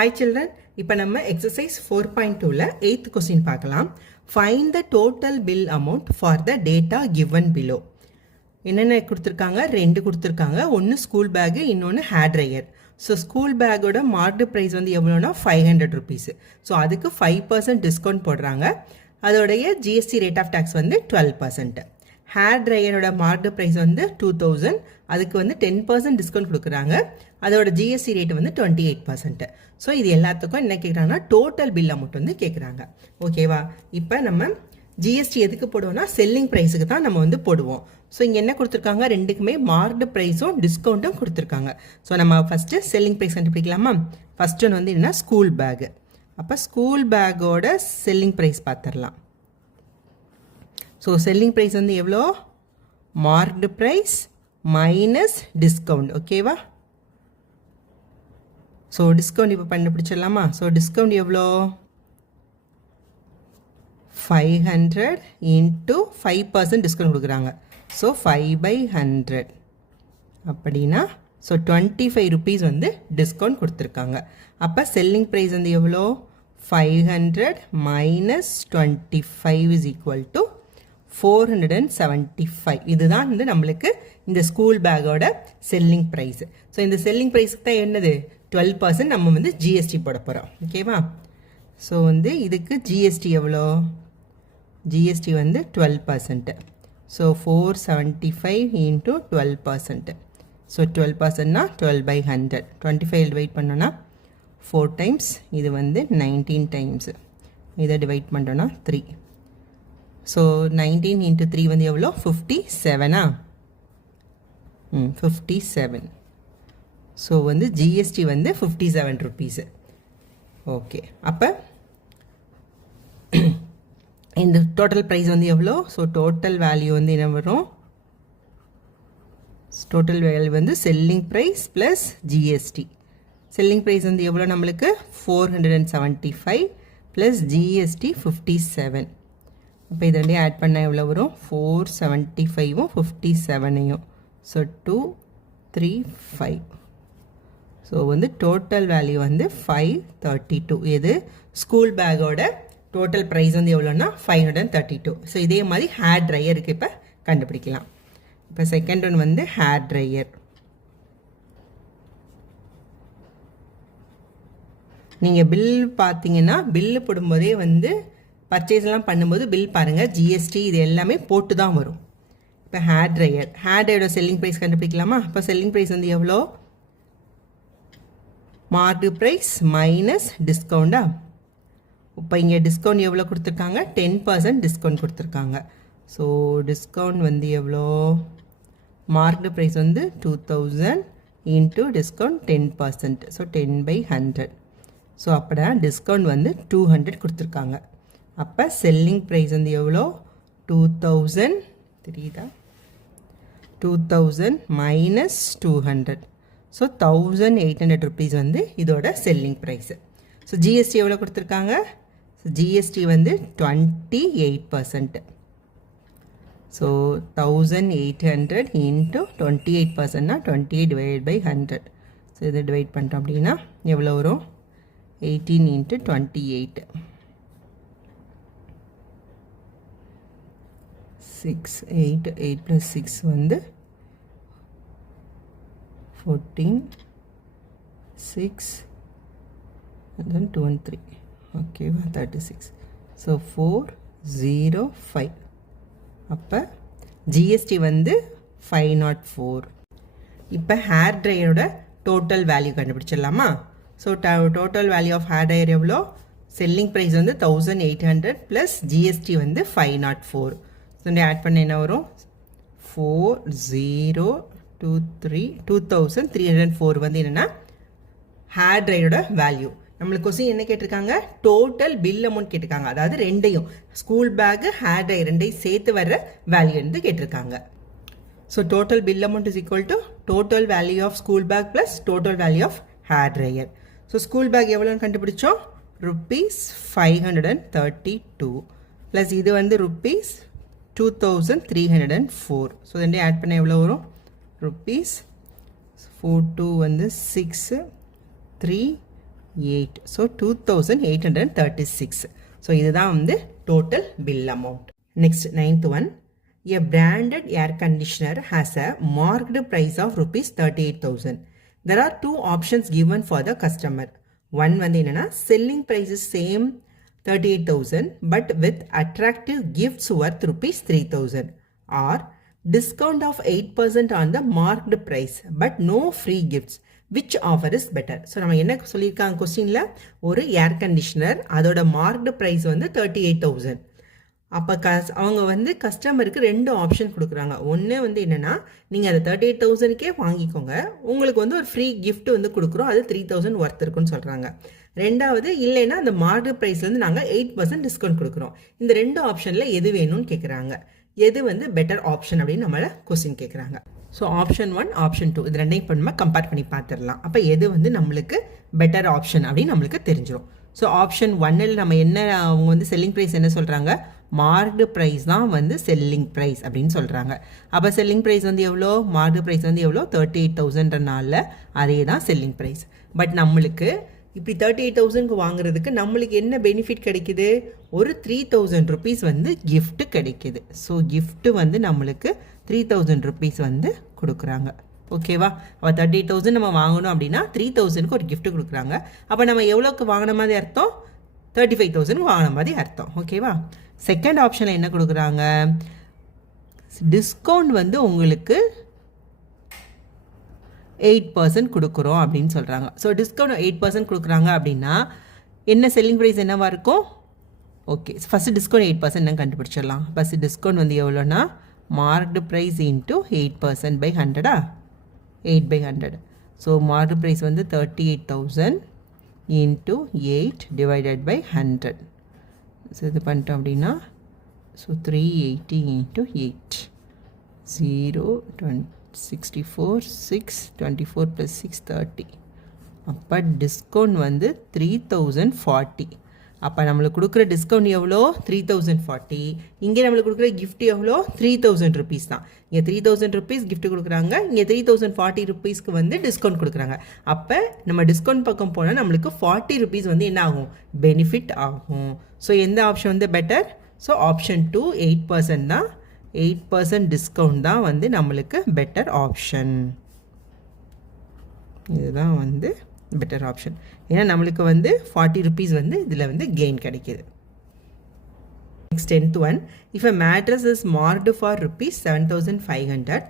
Hi children, இப்போ நம்ம exercise 4.2ல 8th question பார்க்கலாம். Find the total bill amount for the data given below. என்னென்ன கொடுத்துருக்காங்க? ரெண்டு கொடுத்துருக்காங்க. ஒன்று ஸ்கூல் பேக்கு, இன்னொன்று ஹேர் ட்ரையர். ஸோ ஸ்கூல் பேக்கோட மார்க்டு ப்ரைஸ் வந்து எவ்வளோனா 500 ருபீஸ். ஸோ அதுக்கு 5% டிஸ்கவுண்ட் போடுறாங்க. அதோடைய ஜிஎஸ்டி ரேட் ஆஃப் டேக்ஸ் வந்து 12%. ஹேர் ட்ரையரோட மார்க்டு ப்ரைஸ் வந்து 2000, அதுக்கு வந்து 10% டிஸ்கவுண்ட் கொடுக்குறாங்க. அதோட ஜிஎஸ்டி ரேட் வந்து 28%. ஸோ இது எல்லாத்துக்கும் என்ன கேட்குறாங்கன்னா டோட்டல் பில் அமௌண்ட் வந்து கேட்குறாங்க. ஓகேவா? இப்போ நம்ம ஜிஎஸ்டி எதுக்கு போடுவோம்னா செல்லிங் ப்ரைஸுக்கு தான் நம்ம வந்து போடுவோம். ஸோ இங்கே என்ன கொடுத்துருக்காங்க? ரெண்டுக்குமே மார்க்டு ப்ரைஸும் டிஸ்கவுண்ட்டும் கொடுத்துருக்காங்க. ஸோ நம்ம ஃபஸ்ட்டு செல்லிங் ப்ரைஸ் கண்டுபிடிக்கலாமா? ஃபஸ்ட் ஒன்று வந்து என்னன்னா ஸ்கூல் பேக்கு. அப்போ ஸ்கூல் பேக்கோட செல்லிங் ப்ரைஸ் பார்த்துடலாம். ஸோ செல்லிங் ப்ரைஸ் வந்து எவ்வளோ? Marked price minus discount. ஓகேவா? ஸோ டிஸ்கவுண்ட் இப்போ கண்டுபிடிச்சிடலாமா? ஸோ டிஸ்கவுண்ட் எவ்வளோ? 500 இன்ட்டு 5% டிஸ்கவுண்ட் கொடுக்குறாங்க. ஸோ 5/100 அப்படின்னா ஸோ 25 ருபீஸ் வந்து டிஸ்கவுண்ட் கொடுத்துருக்காங்க. அப்போ செல்லிங் ப்ரைஸ் வந்து எவ்வளோ? 500 மைனஸ் 25 இஸ் ஈக்குவல் டு 475. இதுதான் வந்து நம்மளுக்கு இந்த ஸ்கூல் பேக்கோட செல்லிங் ப்ரைஸ். ஸோ இந்த செல்லிங் ப்ரைஸுக்கு தான் என்னது? 12% நம்ம வந்து ஜிஎஸ்டி போட போகிறோம். ஓகேவா? ஸோ வந்து இதுக்கு ஜிஎஸ்டி எவ்வளோ? ஜிஎஸ்டி வந்து 12%. So 475 into 12%. ஸோ 12%னா 12/100. 25 டிவைட் பண்ணோன்னா 4 டைம்ஸ், இது வந்து 19 டைம்ஸ். இதை டிவைட் பண்ணுறோன்னா 3. ஸோ 19 இன்ட்டு 3 வந்து எவ்வளோ? 57. 57. ஸோ வந்து ஜிஎஸ்டி வந்து 57 ருபீஸு. ஓகே, அப்போ இந்த டோட்டல் ப்ரைஸ் வந்து எவ்வளோ? ஸோ டோட்டல் வேல்யூ வந்து என்ன வரும்? டோட்டல் வேல்யூ வந்து selling price plus GST. Selling price வந்து எவ்வளோ நம்மளுக்கு? 475 ப்ளஸ் ஜிஎஸ்டி 57. இப்போ இது ரெண்டையும் ஆட் பண்ணால் எவ்வளோ வரும்? 475ம் 57ஐயும். ஸோ 235. ஸோ வந்து டோட்டல் வேல்யூ வந்து 532. இது ஸ்கூல் பேக்கோட டோட்டல் ப்ரைஸ் வந்து எவ்வளோன்னா 532. ஸோ இதே மாதிரி ஹேர் ட்ரையருக்கு இப்போ கண்டுபிடிக்கலாம். இப்போ செகண்ட் ஒன் வந்து ஹேர் ட்ரையர். நீங்கள் பில் பார்த்தீங்கன்னா பில்லு போடும்போதே வந்து பர்ச்சேஸ்லாம் பண்ணும்போது பில் பாருங்கள், ஜிஎஸ்டி இது எல்லாமே போட்டு தான் வரும். இப்போ ஹேர் ட்ரையரோட செல்லிங் ப்ரைஸ் கண்டுபிடிக்கலாமா? இப்போ செல்லிங் ப்ரைஸ் வந்து எவ்வளோ? மார்க்டு ப்ரைஸ் மைனஸ் டிஸ்கவுண்டா? இப்போ இங்கே டிஸ்கவுண்ட் எவ்வளோ கொடுத்துருக்காங்க? 10% டிஸ்கவுண்ட் கொடுத்துருக்காங்க. ஸோ டிஸ்கவுண்ட் வந்து எவ்வளோ? மார்க்டு ப்ரைஸ் வந்து 2000 இன்ட்டு டிஸ்கவுண்ட் 10%. ஸோ 10/100. ஸோ அப்படின்னா டிஸ்கவுண்ட் வந்து 200 கொடுத்துருக்காங்க. அப்போ செல்லிங் ப்ரைஸ் வந்து எவ்வளோ? 2000. தெரியுதா? 2000 மைனஸ் 200. ஸோ 1800 ருபீஸ் வந்து இதோட செல்லிங் ப்ரைஸு. ஸோ ஜிஎஸ்டி எவ்வளோ கொடுத்துருக்காங்க? ஸோ ஜிஎஸ்டி வந்து 28%. ஸோ 1800 இன்ட்டு 28%னா 28 டிவைட் பை 100. ஸோ இதை டிவைட் பண்ணிட்டோம் அப்படின்னா எவ்வளோ வரும்? 18 இன்ட்டு 28. 6 8 8 + 6 வந்து 14 6 and then 2 and 3. ஓகேவா? 36. ஸோ 405. அப்போ ஜிஎஸ்டி வந்து 504. இப்போ ஹேர் ட்ரையரோட டோட்டல் வேல்யூ கண்டுபிடிச்சிடலாமா? So total value of hair dryer எவ்வளோ? செல்லிங் ப்ரைஸ் வந்து 1800 ப்ளஸ் ஜிஎஸ்டி வந்து 504. ஸோ ஆட் பண்ண என்ன வரும்? 4023 2304 வந்து என்னென்னா ஹேர் ட்ரையரோட வேல்யூ. நம்மளுக்கு கொஸ்டின் என்ன கேட்டிருக்காங்க? டோட்டல் பில் அமௌண்ட் கேட்டிருக்காங்க. அதாவது ரெண்டையும் ஸ்கூல் பேக்கு ஹேர் ட்ரையர் ரெண்டையும் சேர்த்து வர்ற வேல்யூ வந்து கேட்டிருக்காங்க. So total bill amount is equal to total value of school bag plus total value of hair dryer. So school bag எவ்வளோன்னு கண்டுபிடிச்சோம்? ₹532 ப்ளஸ் இது வந்து ₹2304. ஸோ ரெண்டையும் ஆட் பண்ண எவ்வளோ வரும்? ₹42 வந்து 6 3 8. So 2836. So இதுதான் வந்து total bill amount. Next, 9th one. A branded air conditioner has a marked price of rupees 38,000. There are two options given for the customer. One வந்து என்னன்னா selling price is same 38,000 but with attractive gifts worth rupees 3,000, or discount of 8% on the marked price but no free gifts. Which offer is better? So நம்ம என்ன சொல்லியிருக்காங்க கொஸ்டினில், ஒரு air conditioner அதோட marked price வந்து 38,000. அப்போ அவங்க வந்து கஸ்டமருக்கு ரெண்டு ஆப்ஷன் கொடுக்குறாங்க. ஒன்று வந்து என்னென்னா, நீங்கள் அதை 38,000க்கே வாங்கிக்கோங்க, உங்களுக்கு வந்து ஒரு ஃப்ரீ கிஃப்ட் வந்து கொடுக்குறோம், அது 3,000 ஒர்த் இருக்குன்னு சொல்கிறாங்க. ரெண்டாவது இல்லைன்னா அந்த மார்க்டு ப்ரைஸ்லேருந்து நாங்கள் 8% டிஸ்கவுண்ட் கொடுக்குறோம். இந்த ரெண்டு ஆப்ஷனில் எது வேணும்னு கேட்குறாங்க. எது வந்து பெட்டர் ஆப்ஷன் அப்படின்னு நம்மளை கொஸ்டின் கேட்குறாங்க. ஸோ ஆப்ஷன் 1, ஆப்ஷன் 2 இது ரெண்டையும் இப்போ நம்ம கம்பேர் பண்ணி பார்த்துடலாம். அப்போ எது வந்து நம்மளுக்கு பெட்டர் ஆப்ஷன் அப்படின்னு நம்மளுக்கு தெரிஞ்சிடும். ஸோ ஆப்ஷன் 1ல் நம்ம என்ன, அவங்க வந்து செல்லிங் ப்ரைஸ் என்ன சொல்கிறாங்க, மார்க்டு ப்ரைஸ் தான் வந்து செல்லிங் ப்ரைஸ் அப்படின்னு சொல்கிறாங்க. அப்போ செல்லிங் ப்ரைஸ் வந்து எவ்வளோ, மார்க்டு ப்ரைஸ் வந்து எவ்வளோ 38,000ன்றனால அதே தான் செல்லிங் ப்ரைஸ். பட் நம்மளுக்கு இப்படி 38,000க்கு வாங்குறதுக்கு நம்மளுக்கு என்ன பெனிஃபிட் கிடைக்குது, ஒரு 3,000 ருபீஸ் வந்து கிஃப்ட் கிடைக்குது. ஸோ கிஃப்ட்டு வந்து நம்மளுக்கு 3,000 ருபீஸ் வந்து கொடுக்குறாங்க. ஓகேவா? அப்போ 38,000 நம்ம வாங்கணும் அப்படின்னா 3,000க்கு ஒரு கிஃப்ட் கொடுக்குறாங்க. அப்போ நம்ம எவ்வளோக்கு வாங்கின மாதிரி அர்த்தம், 35,000 வாங்கின மாதிரி அர்த்தம். ஓகேவா? செகண்ட் ஆப்ஷனில் என்ன கொடுக்குறாங்க, டிஸ்கவுண்ட் வந்து உங்களுக்கு 8% கொடுக்குறோம் அப்படின்னு சொல்கிறாங்க. ஸோ டிஸ்கவுண்ட் 8% கொடுக்குறாங்க அப்படின்னா என்ன செல்லிங் ப்ரைஸ் என்னவா இருக்கும்? ஓகே, ஃபஸ்ட்டு டிஸ்கவுண்ட் 8% என்ன கண்டுபிடிச்சிடலாம். ஃபஸ்ட்டு டிஸ்கவுண்ட் வந்து எவ்வளோனா, marked price into 8% by 100. 8/100. So marked price வந்து 38,000 இன்ட்டு 8 டிவைடட் பை 100. ஸோ இது பண்ணிட்டோம் அப்படின்னா, ஸோ 380 இன்ட்டு 8 0 64 6 24 + 6 30. அப்போ டிஸ்கவுண்ட் வந்து 3,040. அப்போ நம்மளுக்கு கொடுக்குற டிஸ்கவுண்ட் எவ்வளோ, 3,040. இங்கே நம்மளுக்கு கொடுக்குற கிஃப்ட் எவ்வளோ, 3,000 ருபீஸ் தான். இங்கே 3,000 ருபீஸ் கிஃப்ட் கொடுக்குறாங்க, இங்கே 3,040 ருபீஸ்க்கு வந்து டிஸ்கவுண்ட் கொடுக்குறாங்க. அப்போ நம்ம டிஸ்கவுண்ட் பக்கம் போனால் நம்மளுக்கு 40 ருபீஸ் வந்து என்ன ஆகும், பெனிஃபிட் ஆகும். ஸோ எந்த ஆப்ஷன் வந்து பெட்டர்? ஸோ ஆப்ஷன் 2 8% தான். 8% டிஸ்கவுண்ட் தான் வந்து நம்மளுக்கு பெட்டர் ஆப்ஷன். இதுதான் வந்து பெட்டர் ஆப்ஷன். ஏன்னா நம்மளுக்கு வந்து 40 ருபீஸ் வந்து இதில் வந்து கெயின் கிடைக்கிது. Next 10th one. If a mattress is marked for rupees 7,500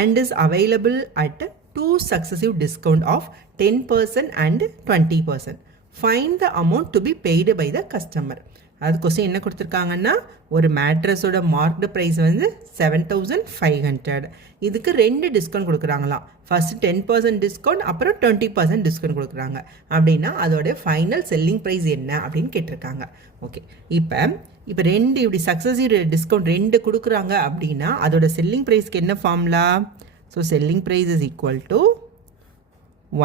and is available at 2 successive discount of 10% and 20%, find the amount to be paid by the customer. அது question என்ன கொடுத்துருக்காங்கன்னா, ஒரு மேட்ரஸோட மார்க்டு ப்ரைஸ் வந்து 7,500. இதுக்கு 2 discount கொடுக்குறாங்களாம். First 10% discount, அப்புறம் 20% discount கொடுக்குறாங்க. அப்படின்னா அதோட ஃபைனல் செல்லிங் ப்ரைஸ் என்ன அப்படின்னு கேட்டிருக்காங்க. ஓகே, இப்போ 2 இப்படி சக்ஸஸிவ் டிஸ்கவுண்ட் 2 கொடுக்குறாங்க அப்படின்னா அதோட செல்லிங் ப்ரைஸ்க்கு என்ன formula? So selling price is equal to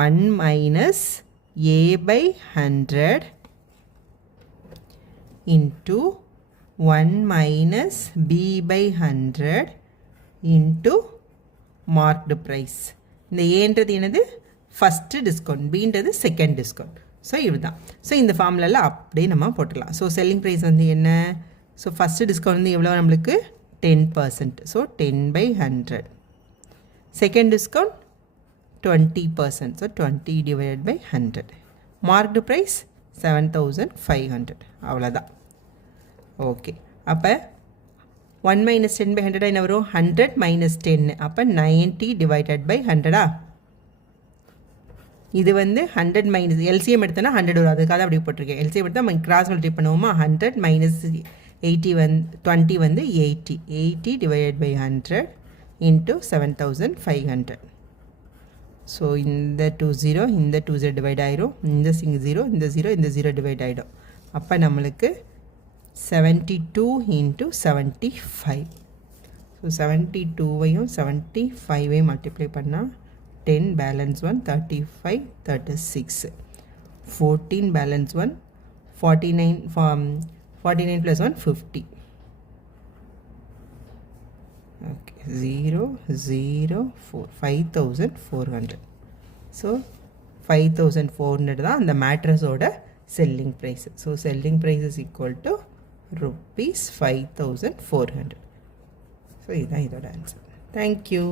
1 minus A/100 into 1 minus B/100 into marked price. இந்த ஏன்றது என்னது, ஃபஸ்ட்டு டிஸ்கவுண்ட், பின்றது செகண்ட் டிஸ்கவுண்ட். ஸோ இதுதான். ஸோ இந்த ஃபார்முலாவில் அப்படியே நம்ம போட்டுடலாம். ஸோ செல்லிங் ப்ரைஸ் வந்து என்ன, ஸோ ஃபஸ்ட்டு டிஸ்கவுண்ட் வந்து எவ்வளோ நம்மளுக்கு 10%. So 10/100. Second discount 20%. So 20 divided by 100. Marked price 7,500. அவ்வளோதான். ஓகே, அப்போ 1 மைனஸ் 10/100 என்ன வரும், 100 மைனஸ் 10. அப்போ 90 டிவைடட் பை 100. இது வந்து 100 மைனஸ் எல்சிஎம் எடுத்தோன்னா 100 வரும், அதுக்காக அப்படி போட்டிருக்கேன். எல்சிஎம் எடுத்தால் நம்ம கிராஸ் மல்டிப்ளை பண்ணுவோமா, 100 மைனஸ் 80 20 வந்து 80. 80 டிவைடட் பை 100 இன்ட்டு 7,500. ஸோ இந்த 2 இந்த 2 டிவைட் ஆகிடும், இந்த 0 இந்த 0 இந்த 0 டிவைட் ஆகிடும். அப்போ நம்மளுக்கு 72 இன்ட்டு 75. ஸோ 72வையும் 75வையும் மல்டிப்ளை பண்ணால் 10 பேலன்ஸ் 1 35 36. 14 பேலன்ஸ் 1 49 49 + 1 50. ஓகே, 0 0 4 5,400. ஸோ 5400 தான் அந்த மேட்ரஸோட selling price. So selling price is equal to rupees 5400. So இதுதான் இதோட ஆன்சர். தேங்க்யூ.